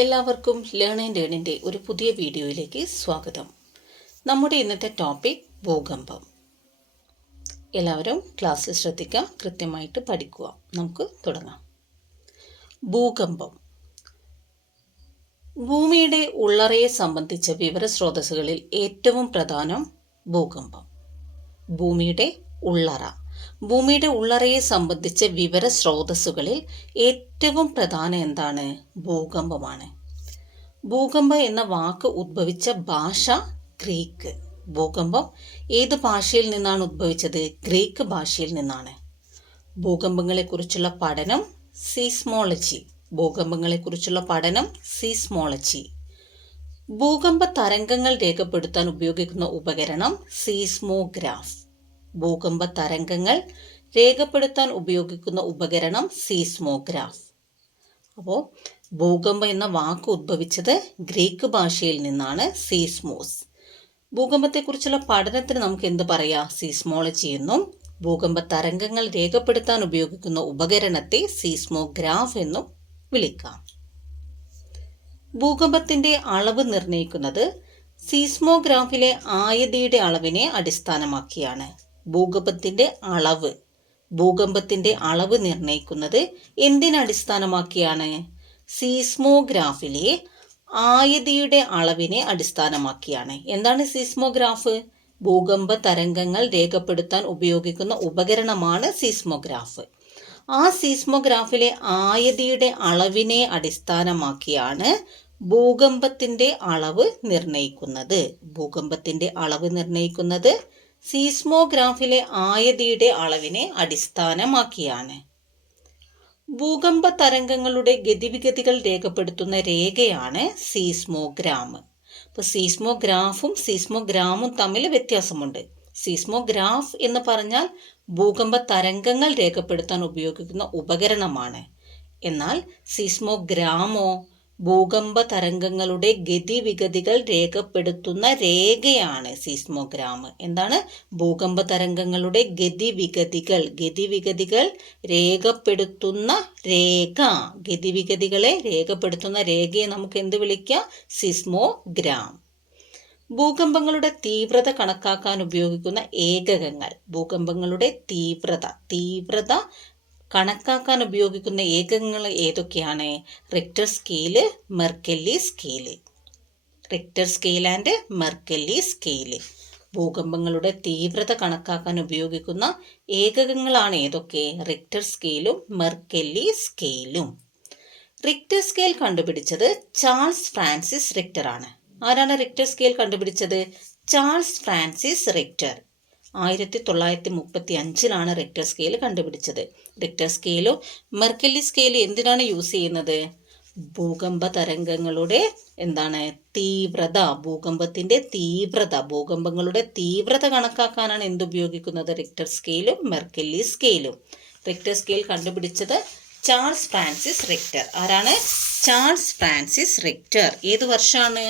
എല്ലാവർക്കും learn and ഏണിൻ്റെ ഒരു പുതിയ വീഡിയോയിലേക്ക് സ്വാഗതം. നമ്മുടെ ഇന്നത്തെ ടോപ്പിക് ഭൂകമ്പം. എല്ലാവരും ക്ലാസ്സിൽ ശ്രദ്ധിക്കുക, കൃത്യമായിട്ട് പഠിക്കുക. നമുക്ക് തുടങ്ങാം. ഭൂകമ്പം ഭൂമിയുടെ ഉള്ളറയെ സംബന്ധിച്ച വിവരസ്രോതസ്സുകളിൽ ഏറ്റവും പ്രധാനം ഭൂകമ്പം. ഭൂമിയുടെ ഉള്ളറയെ സംബന്ധിച്ച വിവരസ്രോതസ്സുകളിൽ ഏറ്റവും പ്രധാനം എന്താണ്? ഭൂകമ്പമാണ്. ഭൂകമ്പം എന്ന വാക്ക് ഉദ്ഭവിച്ച ഭാഷ ഗ്രീക്ക്. ഭൂകമ്പം ഏത് ഭാഷയിൽ നിന്നാണ് ഉദ്ഭവിച്ചത്? ഗ്രീക്ക് ഭാഷയിൽ നിന്നാണ്. ഭൂകമ്പങ്ങളെക്കുറിച്ചുള്ള പഠനം സീസ്മോളജി. ഭൂകമ്പ തരംഗങ്ങൾ രേഖപ്പെടുത്താൻ ഉപയോഗിക്കുന്ന ഉപകരണം സീസ്മോഗ്രാഫ്. അപ്പോൾ ഭൂകമ്പം എന്ന വാക്ക് ഉദ്ഭവിച്ചത് ഗ്രീക്ക് ഭാഷയിൽ നിന്നാണ്, സീസ്മോസ്. ഭൂകമ്പത്തെക്കുറിച്ചുള്ള പഠനത്തിന് നമുക്ക് എന്ത് പറയാം? സീസ്മോളജി എന്നും. ഭൂകമ്പ തരംഗങ്ങൾ രേഖപ്പെടുത്താൻ ഉപയോഗിക്കുന്ന ഉപകരണത്തെ സീസ്മോഗ്രാഫ് എന്നും വിളിക്കാം. ഭൂകമ്പത്തിന്റെ അളവ് നിർണ്ണയിക്കുന്നത് സീസ്മോഗ്രാഫിലെ ആയതിയുടെ അളവിനെ അടിസ്ഥാനമാക്കിയാണ്. ഭൂകമ്പത്തിന്റെ അളവ് നിർണ്ണയിക്കുന്നത് എന്തിനടിസ്ഥാനമാക്കിയാണ്? സീസ്മോഗ്രാഫിലെ ആയതിയുടെ അളവിനെ അടിസ്ഥാനമാക്കിയാണ്. എന്താണ് സീസ്മോഗ്രാഫ്? ഭൂകമ്പ തരംഗങ്ങൾ രേഖപ്പെടുത്താൻ ഉപയോഗിക്കുന്ന ഉപകരണമാണ് സീസ്മോഗ്രാഫ്. ആ സീസ്മോഗ്രാഫിലെ ആയതിയുടെ അളവിനെ അടിസ്ഥാനമാക്കിയാണ് ഭൂകമ്പത്തിന്റെ അളവ് നിർണ്ണയിക്കുന്നത്. സീസ്മോഗ്രാഫിലെ ആയതിയുടെ അളവിനെ അടിസ്ഥാനമാക്കിയാണ്. ഭൂകമ്പ തരംഗങ്ങളുടെ ഗതിവിഗതികൾ രേഖപ്പെടുത്തുന്ന രേഖയാണ് സീസ്മോഗ്രാം. ഇപ്പോൾ സീസ്മോഗ്രാമും തമ്മിൽ വ്യത്യാസമുണ്ട്. സീസ്മോഗ്രാഫ് എന്ന് പറഞ്ഞാൽ ഭൂകമ്പ തരംഗങ്ങൾ രേഖപ്പെടുത്താൻ ഉപയോഗിക്കുന്ന ഉപകരണമാണ്. എന്നാൽ സീസ്മോഗ്രാമോ ഭൂകമ്പ തരംഗങ്ങളുടെ ഗതിവിഗതികൾ രേഖപ്പെടുത്തുന്ന രേഖയാണ് സീസ്മോഗ്രാം. എന്താണ്? ഭൂകമ്പ തരംഗങ്ങളുടെ ഗതിവിഗതികൾ രേഖപ്പെടുത്തുന്ന രേഖ. ഗതിവിഗതികളെ രേഖപ്പെടുത്തുന്ന രേഖയെ നമുക്ക് എന്ത് വിളിക്കാം? സീസ്മോഗ്രാം. ഭൂകമ്പങ്ങളുടെ തീവ്രത കണക്കാക്കാൻ ഉപയോഗിക്കുന്ന ഏകകങ്ങൾ. ഭൂകമ്പങ്ങളുടെ തീവ്രത കണക്കാക്കാൻ ഉപയോഗിക്കുന്ന ഏകകങ്ങൾ ഏതൊക്കെയാണ്? Richter scale, Mercalli scale. ഭൂകമ്പങ്ങളുടെ തീവ്രത കണക്കാക്കാൻ ഉപയോഗിക്കുന്ന ഏകകങ്ങളാണ് ഏതൊക്കെ? റിക്ടർ സ്കെയിലും മെർക്കല്ലി സ്കെയിലും. റിക്ടർ സ്കെയിൽ കണ്ടുപിടിച്ചത് ചാൾസ് ഫ്രാൻസിസ് റിക്ടർ ആണ്. ആരാണ് റിക്ടർ സ്കെയിൽ കണ്ടുപിടിച്ചത്? Charles Francis Richter. 1935 Richter scale കണ്ടുപിടിച്ചത്. റിക്ടർ സ്കെയിലും മെർക്കല്ലി സ്കെയിലും എന്തിനാണ് യൂസ് ചെയ്യുന്നത്? ഭൂകമ്പ തരംഗങ്ങളുടെ തീവ്രത, ഭൂകമ്പങ്ങളുടെ തീവ്രത കണക്കാക്കാനാണ് എന്തുപയോഗിക്കുന്നത്? റിക്ടർ സ്കെയിലും മെർക്കല്ലി സ്കെയിലും. റിക്ടർ സ്കെയിൽ കണ്ടുപിടിച്ചത് ചാൾസ് ഫ്രാൻസിസ് റിക്ടർ. ആരാണ്? Charles Francis Richter. ഏത് വർഷമാണ്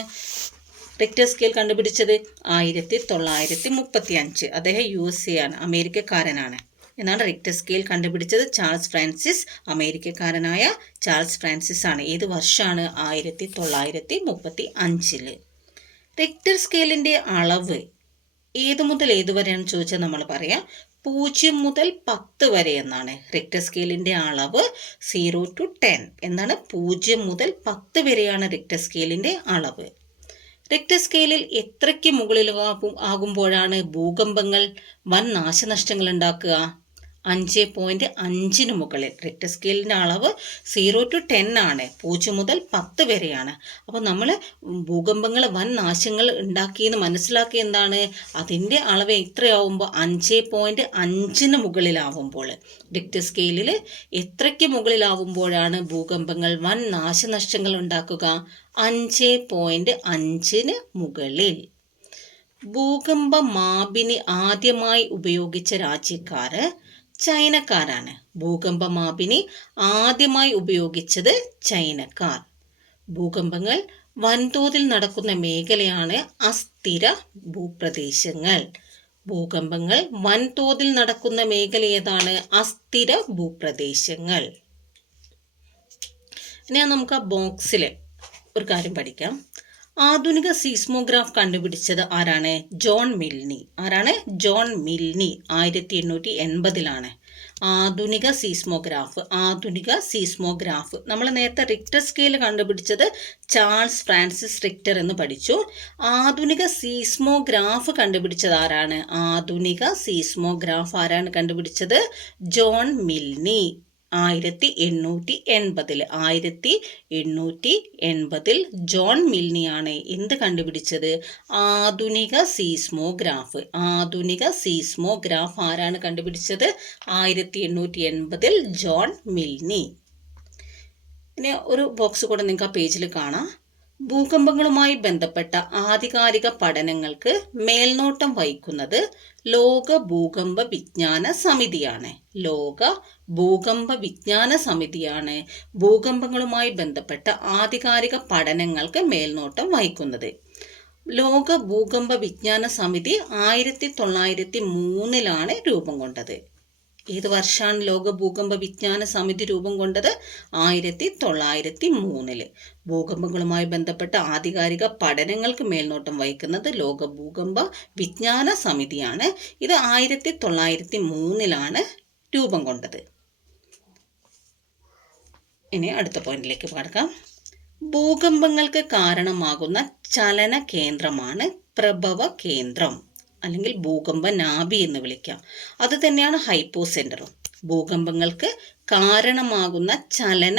റിക്ടർ സ്കെയിൽ കണ്ടുപിടിച്ചത്? 1935. അദ്ദേഹം USA ആണ്, അമേരിക്കക്കാരനാണ്. എന്നാണ് റിക്ടർ സ്കെയിൽ കണ്ടുപിടിച്ചത് ചാൾസ് ഫ്രാൻസിസ്, അമേരിക്കക്കാരനായ ചാൾസ് ഫ്രാൻസിസ് ആണ്. ഏത് വർഷമാണ്? 1935. റിക്ടർ സ്കെയിലിന്റെ അളവ് ഏത് മുതൽ ഏത് വരെയാണെന്ന് ചോദിച്ചാൽ നമ്മൾ പറയാം 0 മുതൽ 10 വരെ എന്നാണ്. റിക്ടർ സ്കെയിലിന്റെ അളവ് 0 to 10 എന്നാണ്. 0 മുതൽ 10 വരെയാണ് റിക്ടർ സ്കെയിലിന്റെ അളവ്. റിക്ടർ സ്കെയിലിൽ എത്രയ്ക്ക് മുകളിൽ ആകുമ്പോഴാണ് ഭൂകമ്പങ്ങൾ വൻ നാശനഷ്ടങ്ങൾ ഉണ്ടാക്കുക? 5.5 മുകളിൽ. റിക്ടർ സ്കെയിലിൻ്റെ അളവ് 0 to 10 ആണ്, 0 മുതൽ 10 വരെയാണ്. അപ്പോൾ നമ്മൾ ഭൂകമ്പങ്ങൾ വൻ നാശങ്ങൾ ഉണ്ടാക്കിയെന്ന് മനസ്സിലാക്കി. എന്താണ് അതിൻ്റെ അളവ്? എത്രയാവുമ്പോൾ 5.5 മുകളിലാവുമ്പോൾ. റിക്ടർ സ്കെയിലിൽ എത്രയ്ക്ക് മുകളിലാവുമ്പോഴാണ് ഭൂകമ്പങ്ങൾ വൻ നാശനഷ്ടങ്ങൾ ഉണ്ടാക്കുക? 5.5 മുകളിൽ. ഭൂകമ്പ മാപിനി ആദ്യമായി ഉപയോഗിച്ച രാജ്യക്കാര് ചൈനക്കാരാണ്. ഭൂകമ്പ മാപിനി ആദ്യമായി ഉപയോഗിച്ചത് ചൈനക്കാർ. ഭൂകമ്പങ്ങൾ വൻതോതിൽ നടക്കുന്ന മേഖലയാണ് അസ്ഥിര ഭൂപ്രദേശങ്ങൾ. ഭൂകമ്പങ്ങൾ വൻതോതിൽ നടക്കുന്ന മേഖല ഏതാണ്? അസ്ഥിര ഭൂപ്രദേശങ്ങൾ. ഇനി നമുക്ക് ആ ബോക്സിൽ ഒരു കാര്യം പഠിക്കാം. ആധുനിക സീസ്മോഗ്രാഫ് കണ്ടുപിടിച്ചത് ആരാണ്? John Milne. ആരാണ്? John Milne. 1880 ആധുനിക സീസ്മോഗ്രാഫ്. നമ്മൾ നേരത്തെ റിക്ടർ സ്കെയിൽ കണ്ടുപിടിച്ചത് ചാൾസ് ഫ്രാൻസിസ് റിക്ടർ എന്ന് പഠിച്ചു. ആധുനിക സീസ്മോഗ്രാഫ് കണ്ടുപിടിച്ചത് ആരാണ്? ആരാണ് കണ്ടുപിടിച്ചത്? John Milne. 1880 ജോൺ മിൽനിയാണ് എന്ത് കണ്ടുപിടിച്ചത്? ആധുനിക സീസ്മോഗ്രാഫ് ആരാണ് കണ്ടുപിടിച്ചത്? 1880 ജോൺ മിൽനി. ഇനി ഒരു ബോക്സ് കൂടെ നിങ്ങൾക്ക് ആ പേജിൽ കാണാം. ഭൂകമ്പങ്ങളുമായി ബന്ധപ്പെട്ട ആധികാരിക പഠനങ്ങൾക്ക് മേൽനോട്ടം വഹിക്കുന്നത് ലോക ഭൂകമ്പ വിജ്ഞാന സമിതിയാണ്. ഭൂകമ്പങ്ങളുമായി ബന്ധപ്പെട്ട ആധികാരിക പഠനങ്ങൾക്ക് മേൽനോട്ടം വഹിക്കുന്നത്. ലോക ഭൂകമ്പ വിജ്ഞാന സമിതി 1903 രൂപം കൊണ്ടത്. ഏത് വർഷമാണ് ലോക ഭൂകമ്പ വിജ്ഞാന സമിതി രൂപം കൊണ്ടത്? 1903. ഭൂകമ്പങ്ങളുമായി ബന്ധപ്പെട്ട ആധികാരിക പഠനങ്ങൾക്ക് മേൽനോട്ടം വഹിക്കുന്നത് ലോക ഭൂകമ്പ വിജ്ഞാന സമിതിയാണ്. ഇത് 1903 രൂപം കൊണ്ടത്. ഇനി അടുത്ത പോയിന്റിലേക്ക് കടക്കാം. ഭൂകമ്പങ്ങൾക്ക് കാരണമാകുന്ന ചലന കേന്ദ്രമാണ് പ്രഭവ കേന്ദ്രം, അല്ലെങ്കിൽ ഭൂകമ്പ നാഭി എന്ന് വിളിക്കാം. അത് തന്നെയാണ് ഹൈപ്പോസെന്ററും. ഭൂകമ്പങ്ങൾക്ക് കാരണമാകുന്ന ചലന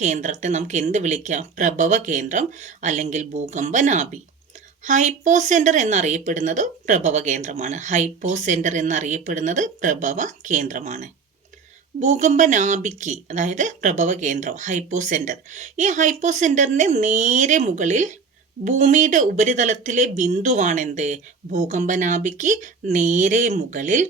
കേന്ദ്രത്തെ നമുക്ക് എന്ത് വിളിക്കാം? പ്രഭവ കേന്ദ്രം അല്ലെങ്കിൽ ഭൂകമ്പ നാഭി. ഹൈപ്പോസെന്റർ എന്നറിയപ്പെടുന്നത് പ്രഭവ കേന്ദ്രമാണ്. ഭൂകമ്പ നാഭിക്ക്, അതായത് പ്രഭവ കേന്ദ്രം ഹൈപ്പോസെന്റർ. ഈ ഹൈപ്പോസെന്ററിന്റെ നേരെ മുകളിൽ ഭൂമിയുടെ ഉപരിതലത്തിലെ ബിന്ദുവാണെന്ത്? ഭൂകമ്പ നാഭിക്ക് നേരെ മുകളിൽ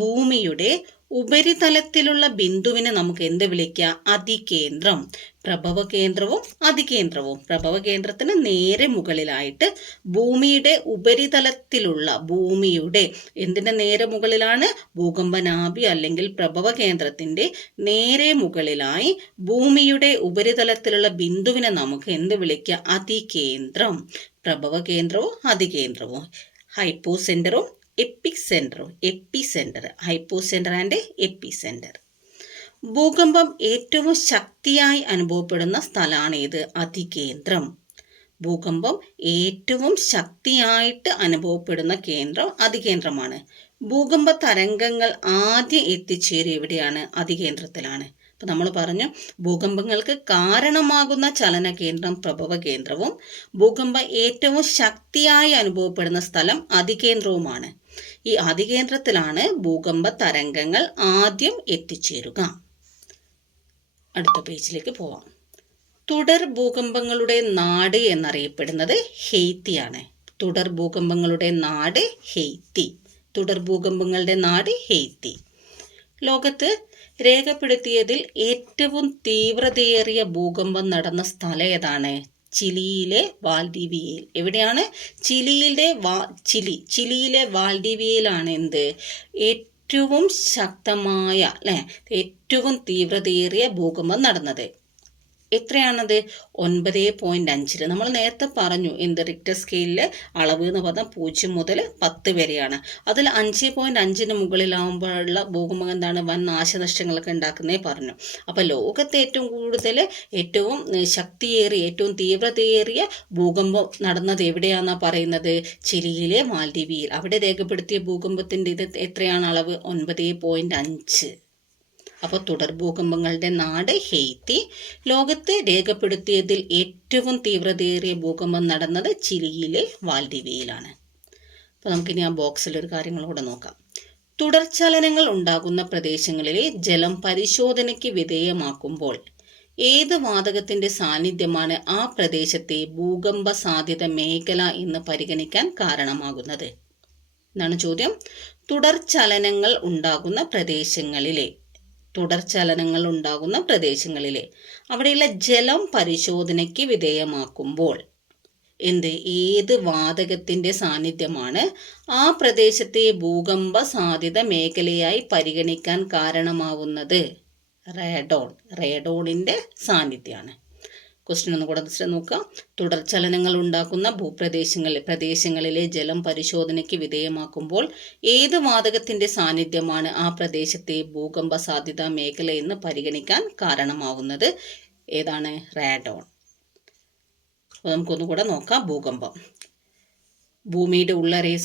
ഭൂമിയുടെ ഉപരിതലത്തിലുള്ള ബിന്ദുവിനെ നമുക്ക് എന്ത് വിളിക്കാം? അതികേന്ദ്രം. പ്രഭവ കേന്ദ്രവും അതികേന്ദ്രവും. പ്രഭവ കേന്ദ്രത്തിന് നേരെ മുകളിലായിട്ട് ഭൂമിയുടെ ഉപരിതലത്തിലുള്ള എന്തിന്റെ നേരെ മുകളിലാണ്? ഭൂകമ്പ നാഭി അല്ലെങ്കിൽ പ്രഭവ കേന്ദ്രത്തിന്റെ നേരെ മുകളിലായി ഭൂമിയുടെ ഉപരിതലത്തിലുള്ള ബിന്ദുവിനെ നമുക്ക് എന്ത് വിളിക്കാം? അതികേന്ദ്രം. പ്രഭവ കേന്ദ്രവും അതികേന്ദ്രവും. ഹൈപ്പോസെന്ററും എപ്പിസെന്റർ. Hypocentre and epicentre. ഭൂകമ്പം ഏറ്റവും ശക്തിയായി അനുഭവപ്പെടുന്ന സ്ഥലമാണ് ഏത്? അതികേന്ദ്രം. ഭൂകമ്പം ഏറ്റവും ശക്തിയായിട്ട് അനുഭവപ്പെടുന്ന കേന്ദ്രം അതികേന്ദ്രമാണ്. ഭൂകമ്പ തരംഗങ്ങൾ ആദ്യം എത്തിച്ചേരുക എവിടെയാണ്? അതികേന്ദ്രത്തിലാണ്. അപ്പം നമ്മൾ പറഞ്ഞു, ഭൂകമ്പങ്ങൾക്ക് കാരണമാകുന്ന ചലന കേന്ദ്രം പ്രഭവ കേന്ദ്രവും ഭൂകമ്പം ഏറ്റവും ശക്തിയായി അനുഭവപ്പെടുന്ന സ്ഥലം അതികേന്ദ്രവുമാണ്. ഈ അതികേന്ദ്രത്തിലാണ് ഭൂകമ്പ തരംഗങ്ങൾ ആദ്യം എത്തിച്ചേരുക. അടുത്ത പേജിലേക്ക് പോവാം. തുടർ ഭൂകമ്പങ്ങളുടെ നാട് എന്നറിയപ്പെടുന്നത് ഹെയ്ത്തിയാണ്. തുടർ ഭൂകമ്പങ്ങളുടെ നാട് ഹെയ്ത്തി. ലോകത്ത് രേഖപ്പെടുത്തിയതിൽ ഏറ്റവും തീവ്രതയേറിയ ഭൂകമ്പം നടന്ന സ്ഥലം ഏതാണ്? ചിലിയിലെ വാൽഡിവിയയിൽ. എവിടെയാണ്? ചിലിയിലെ വാൽഡിവിയയിലാണ് എന്ത്? ഏറ്റവും ശക്തമായ ഏറ്റവും തീവ്രതയേറിയ ഭൂകമ്പം നടന്നത്. എത്രയാണത്? 9.5. നമ്മൾ നേരത്തെ പറഞ്ഞു എന്ത്? റിക്ടർ സ്കെയിലിലെ അളവ് എന്ന് പറഞ്ഞാൽ 0 മുതൽ 10 വരെയാണ്. അതിൽ 5.5 മുകളിലാവുമ്പോഴുള്ള ഭൂകമ്പം എന്താണ്? വൻ നാശനഷ്ടങ്ങളൊക്കെ ഉണ്ടാക്കുന്നേ പറഞ്ഞു. അപ്പോൾ ലോകത്തെ ഏറ്റവും കൂടുതൽ ഏറ്റവും ശക്തിയേറിയ ഏറ്റവും തീവ്രതയേറിയ ഭൂകമ്പം നടന്നത് എവിടെയാണെന്നാണ് പറയുന്നത്? ചിലിയിലെ മാൽഡിവിയിൽ. അവിടെ രേഖപ്പെടുത്തിയ ഭൂകമ്പത്തിൻ്റെ ഇത് എത്രയാണ് അളവ്? 9.5. അപ്പോൾ തുടർ ഭൂകമ്പങ്ങളുടെ നാട് ഹെയ്ത്തി. ലോകത്ത് രേഖപ്പെടുത്തിയതിൽ ഏറ്റവും തീവ്രതയേറിയ ഭൂകമ്പം നടന്നത് ചിലിയിലെ വാൽഡിവിയയിലാണ്. അപ്പോൾ നമുക്കിനി ആ ബോക്സിലൊരു കാര്യങ്ങളൂടെ നോക്കാം. തുടർചലനങ്ങൾ ഉണ്ടാകുന്ന പ്രദേശങ്ങളിലെ ജലം പരിശോധനയ്ക്ക് വിധേയമാക്കുമ്പോൾ ഏത് വാതകത്തിന്റെ സാന്നിധ്യമാണ് ആ പ്രദേശത്തെ ഭൂകമ്പ സാധ്യത മേഖല എന്ന് പരിഗണിക്കാൻ കാരണമാകുന്നത്? എന്നാണ് ചോദ്യം. തുടർചലനങ്ങൾ ഉണ്ടാകുന്ന പ്രദേശങ്ങളിലെ അവിടെയുള്ള ജലം പരിശോധനയ്ക്ക് വിധേയമാക്കുമ്പോൾ ഏത് വാതകത്തിന്റെ സാന്നിധ്യമാണ് ആ പ്രദേശത്തെ ഭൂകമ്പ സാധ്യത മേഖലയായി പരിഗണിക്കാൻ കാരണമാവുന്നത്? റേഡോണിൻ്റെ സാന്നിധ്യമാണ്. ക്വസ്റ്റ്യൻ ഒന്ന് കൂടെ നോക്കാം. തുടർചലനങ്ങൾ ഉണ്ടാക്കുന്ന പ്രദേശങ്ങളിലെ ജലം പരിശോധനയ്ക്ക് വിധേയമാക്കുമ്പോൾ ഏത് വാതകത്തിന്റെ സാന്നിധ്യമാണ് ആ പ്രദേശത്തെ ഭൂകമ്പ സാധ്യതാ മേഖല എന്ന് പരിഗണിക്കാൻ കാരണമാവുന്നത്? ഏതാണ്? റാഡോൺ. നമുക്കൊന്നുകൂടെ നോക്കാം. ഭൂകമ്പം. ഭൂമിയുടെ ഉള്ളറയെ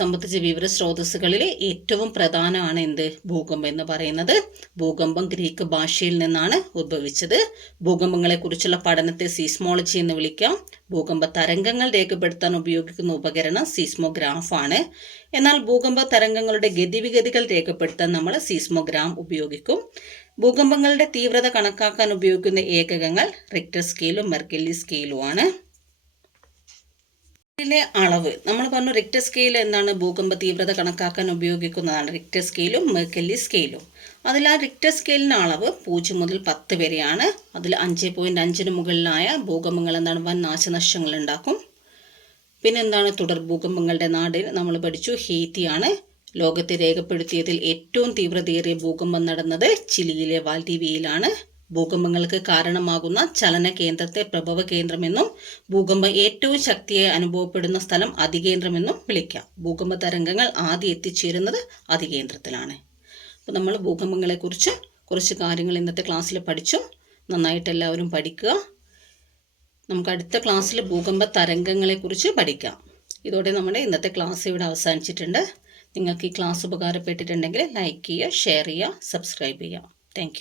സംബന്ധിച്ച വിവര സ്രോതസ്സുകളിൽ ഏറ്റവും പ്രധാനമാണ് എന്ത്? ഭൂകമ്പം എന്ന് പറയുന്നത്. ഭൂകമ്പം ഗ്രീക്ക് ഭാഷയിൽ നിന്നാണ് ഉദ്ഭവിച്ചത്. ഭൂകമ്പങ്ങളെക്കുറിച്ചുള്ള പഠനത്തെ സീസ്മോളജി എന്ന് വിളിക്കാം. ഭൂകമ്പ തരംഗങ്ങൾ രേഖപ്പെടുത്താൻ ഉപയോഗിക്കുന്ന ഉപകരണം സീസ്മോഗ്രാഫ് ആണ്. എന്നാൽ ഭൂകമ്പ തരംഗങ്ങളുടെ ഗതിവിഗതികൾ രേഖപ്പെടുത്താൻ നമ്മൾ സീസ്മോഗ്രാം ഉപയോഗിക്കും. ഭൂകമ്പങ്ങളുടെ തീവ്രത കണക്കാക്കാൻ ഉപയോഗിക്കുന്ന ഏകകങ്ങൾ റിക്ടർ സ്കെയിലും മെർക്കല്ലി സ്കെയിലുമാണ്. ഇതിലെ അളവ് നമ്മൾ പറഞ്ഞു. റിക്ടർ സ്കെയിൽ എന്താണ്? ഭൂകമ്പ തീവ്രത കണക്കാക്കാൻ ഉപയോഗിക്കുന്നതാണ് റിക്ടർ സ്കെയിലും മെർക്കല്ലി സ്കെയിലും. അതിൽ ആ റിക്ടർ സ്കെയിലിൻ്റെ അളവ് 0 മുതൽ 10 വരെയാണ്. അതിൽ 5.5 മുകളിലായ ഭൂകമ്പങ്ങൾ എന്താണ്? വൻ നാശനഷ്ടങ്ങൾ ഉണ്ടാക്കും. പിന്നെ എന്താണ്? തുടർ ഭൂകമ്പങ്ങളുടെ നാട് നമ്മൾ പഠിച്ചു. ഹെയ്ത്തിയാണ്. ലോകത്തെ രേഖപ്പെടുത്തിയതിൽ ഏറ്റവും തീവ്രതയേറിയ ഭൂകമ്പം നടന്നത് ചിലിയിലെ വാൽഡിവിയയിലാണ്. ഭൂകമ്പങ്ങൾക്ക് കാരണമാകുന്ന ചലന കേന്ദ്രത്തെ പ്രഭവ കേന്ദ്രമെന്നും ഭൂകമ്പം ഏറ്റവും ശക്തിയായി അനുഭവപ്പെടുന്ന സ്ഥലം അതികേന്ദ്രമെന്നും വിളിക്കാം. ഭൂകമ്പ തരംഗങ്ങൾ ആദ്യം എത്തിച്ചേരുന്നത് അതികേന്ദ്രത്തിലാണ്. അപ്പോൾ നമ്മൾ ഭൂകമ്പങ്ങളെക്കുറിച്ച് കുറച്ച് കാര്യങ്ങൾ ഇന്നത്തെ ക്ലാസ്സിൽ പഠിച്ചു. നന്നായിട്ട് എല്ലാവരും പഠിക്കുക. നമുക്ക് അടുത്ത ക്ലാസ്സിൽ ഭൂകമ്പ തരംഗങ്ങളെക്കുറിച്ച് പഠിക്കാം. ഇതോടെ നമ്മുടെ ഇന്നത്തെ ക്ലാസ് ഇവിടെ അവസാനിച്ചിട്ടുണ്ട്. നിങ്ങൾക്ക് ഈ ക്ലാസ് ഉപകാരപ്പെട്ടിട്ടുണ്ടെങ്കിൽ ലൈക്ക് ചെയ്യുക, ഷെയർ ചെയ്യുക, സബ്സ്ക്രൈബ് ചെയ്യുക. താങ്ക്